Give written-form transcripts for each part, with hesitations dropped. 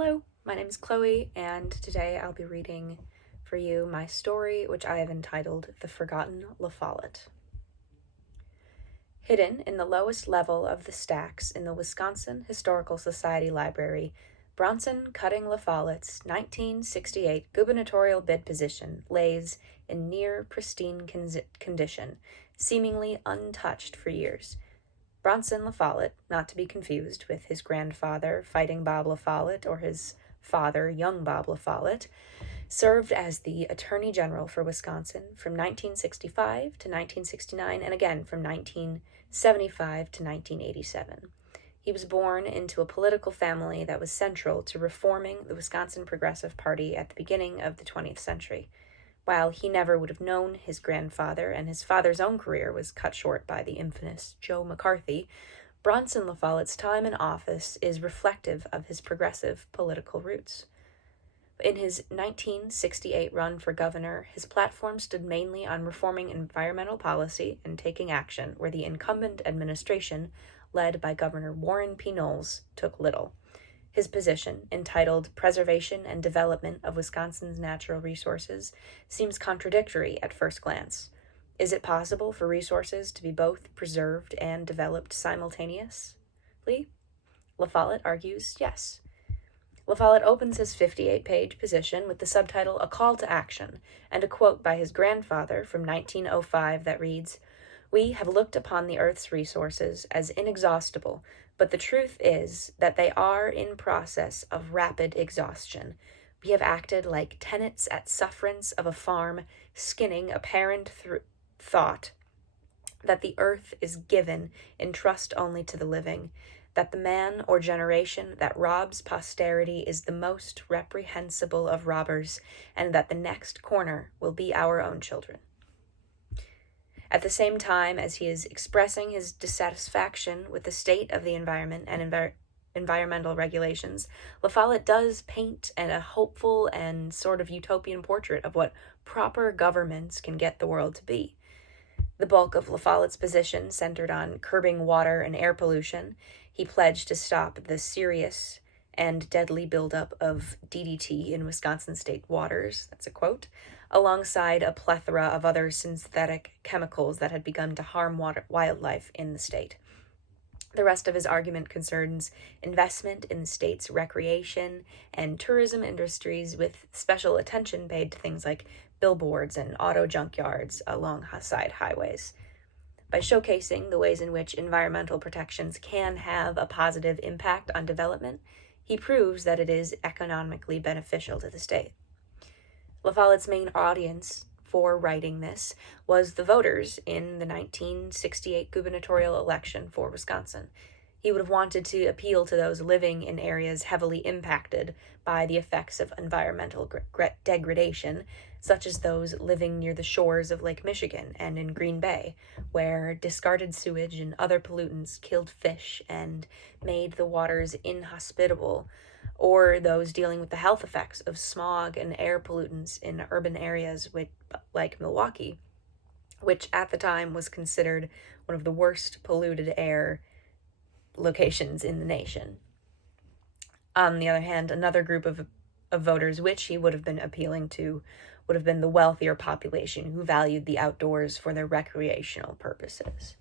Hello, my name is Chloe, and today I'll be reading for you my story, which I have entitled The Forgotten La Follette. Hidden in the lowest level of the stacks in the Wisconsin Historical Society Library, Bronson Cutting La Follette's 1968 gubernatorial bid position lays in near pristine condition, seemingly untouched for years. Bronson La Follette, not to be confused with his grandfather, Fighting Bob La Follette, or his father, Young Bob La Follette, served as the Attorney General for Wisconsin from 1965 to 1969 and again from 1975 to 1987. He was born into a political family that was central to reforming the Wisconsin Progressive Party at the beginning of the 20th century. While he never would have known his grandfather, and his father's own career was cut short by the infamous Joe McCarthy, Bronson La Follette's time in office is reflective of his progressive political roots. In his 1968 run for governor, his platform stood mainly on reforming environmental policy and taking action where the incumbent administration, led by Governor Warren P. Knowles, took little. His position, entitled Preservation and Development of Wisconsin's Natural Resources, seems contradictory at first glance. Is it possible for resources to be both preserved and developed simultaneously? La Follette argues yes. La Follette opens his 58-page position with the subtitle A Call to Action and a quote by his grandfather from 1905 that reads, "We have looked upon the earth's resources as inexhaustible, but the truth is that they are in process of rapid exhaustion. We have acted like tenants at sufferance of a farm, skinning apparent thought that the earth is given in trust only to the living, that the man or generation that robs posterity is the most reprehensible of robbers, and that the next corner will be our own children." At the same time as he is expressing his dissatisfaction with the state of the environment and environmental regulations, La Follette does paint a hopeful and sort of utopian portrait of what proper governments can get the world to be. The bulk of La Follette's position centered on curbing water and air pollution. He pledged to stop the serious and deadly buildup of DDT in Wisconsin state waters, that's a quote, alongside a plethora of other synthetic chemicals that had begun to harm wildlife in the state. The rest of his argument concerns investment in the state's recreation and tourism industries, with special attention paid to things like billboards and auto junkyards along side highways. By showcasing the ways in which environmental protections can have a positive impact on development, he proves that it is economically beneficial to the state. La Follette's main audience for writing this was the voters in the 1968 gubernatorial election for Wisconsin. He would have wanted to appeal to those living in areas heavily impacted by the effects of environmental degradation, such as those living near the shores of Lake Michigan and in Green Bay, where discarded sewage and other pollutants killed fish and made the waters inhospitable, or those dealing with the health effects of smog and air pollutants in urban areas like Milwaukee, which at the time was considered one of the worst polluted air locations in the nation. On the other hand, another group of voters which he would have been appealing to would have been the wealthier population who valued the outdoors for their recreational purposes.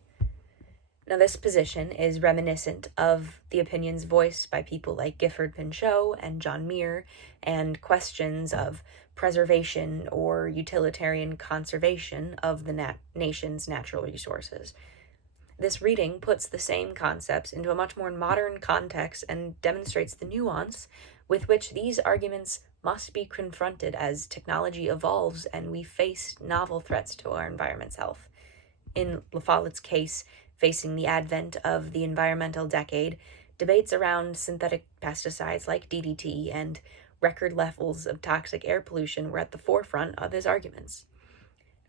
Now, this position is reminiscent of the opinions voiced by people like Gifford Pinchot and John Muir, and questions of preservation or utilitarian conservation of the nation's natural resources. This reading puts the same concepts into a much more modern context and demonstrates the nuance with which these arguments must be confronted as technology evolves and we face novel threats to our environment's health. In La Follette's case, facing the advent of the environmental decade, debates around synthetic pesticides like DDT and record levels of toxic air pollution were at the forefront of his arguments.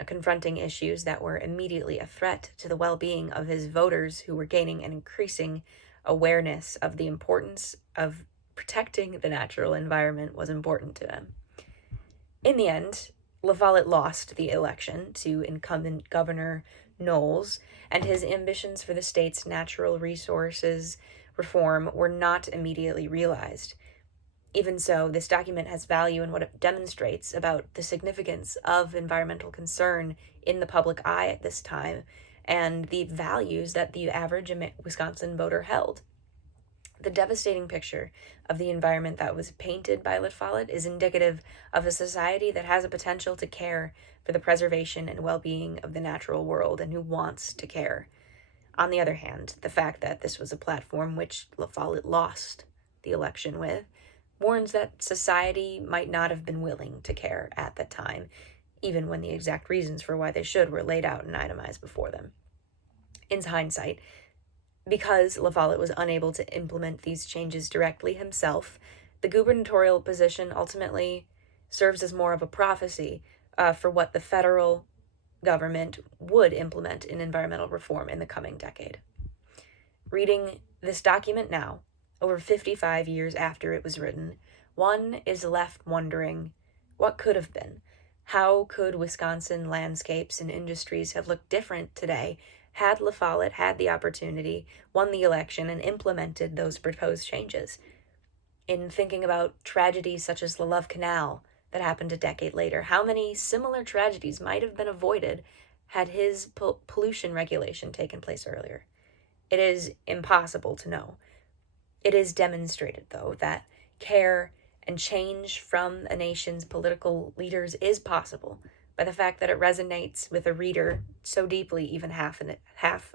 Confronting issues that were immediately a threat to the well-being of his voters, who were gaining an increasing awareness of the importance of protecting the natural environment, was important to him. In the end, La Follette lost the election to incumbent Governor Knowles, and his ambitions for the state's natural resources reform were not immediately realized. Even so, this document has value in what it demonstrates about the significance of environmental concern in the public eye at this time and the values that the average Wisconsin voter held. The devastating picture of the environment that was painted by Lit Follett is indicative of a society that has a potential to care for the preservation and well-being of the natural world and who wants to care. On the other hand, the fact that this was a platform which Lit Follett lost the election with warns that society might not have been willing to care at the time, even when the exact reasons for why they should were laid out and itemized before them. In hindsight, because Lit Follett was unable to implement these changes directly himself, the gubernatorial position ultimately serves as more of a prophecy for what the federal government would implement in environmental reform in the coming decade. Reading this document now, over 55 years after it was written, one is left wondering what could have been. How could Wisconsin landscapes and industries have looked different today had Lit Follett had the opportunity, won the election, and implemented those proposed changes? In thinking about tragedies such as the Love Canal that happened a decade later, how many similar tragedies might have been avoided had his pollution regulation taken place earlier? It is impossible to know. It is demonstrated, though, that care and change from a nation's political leaders is possible by the fact that it resonates with a reader so deeply even half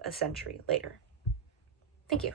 a century later. Thank you.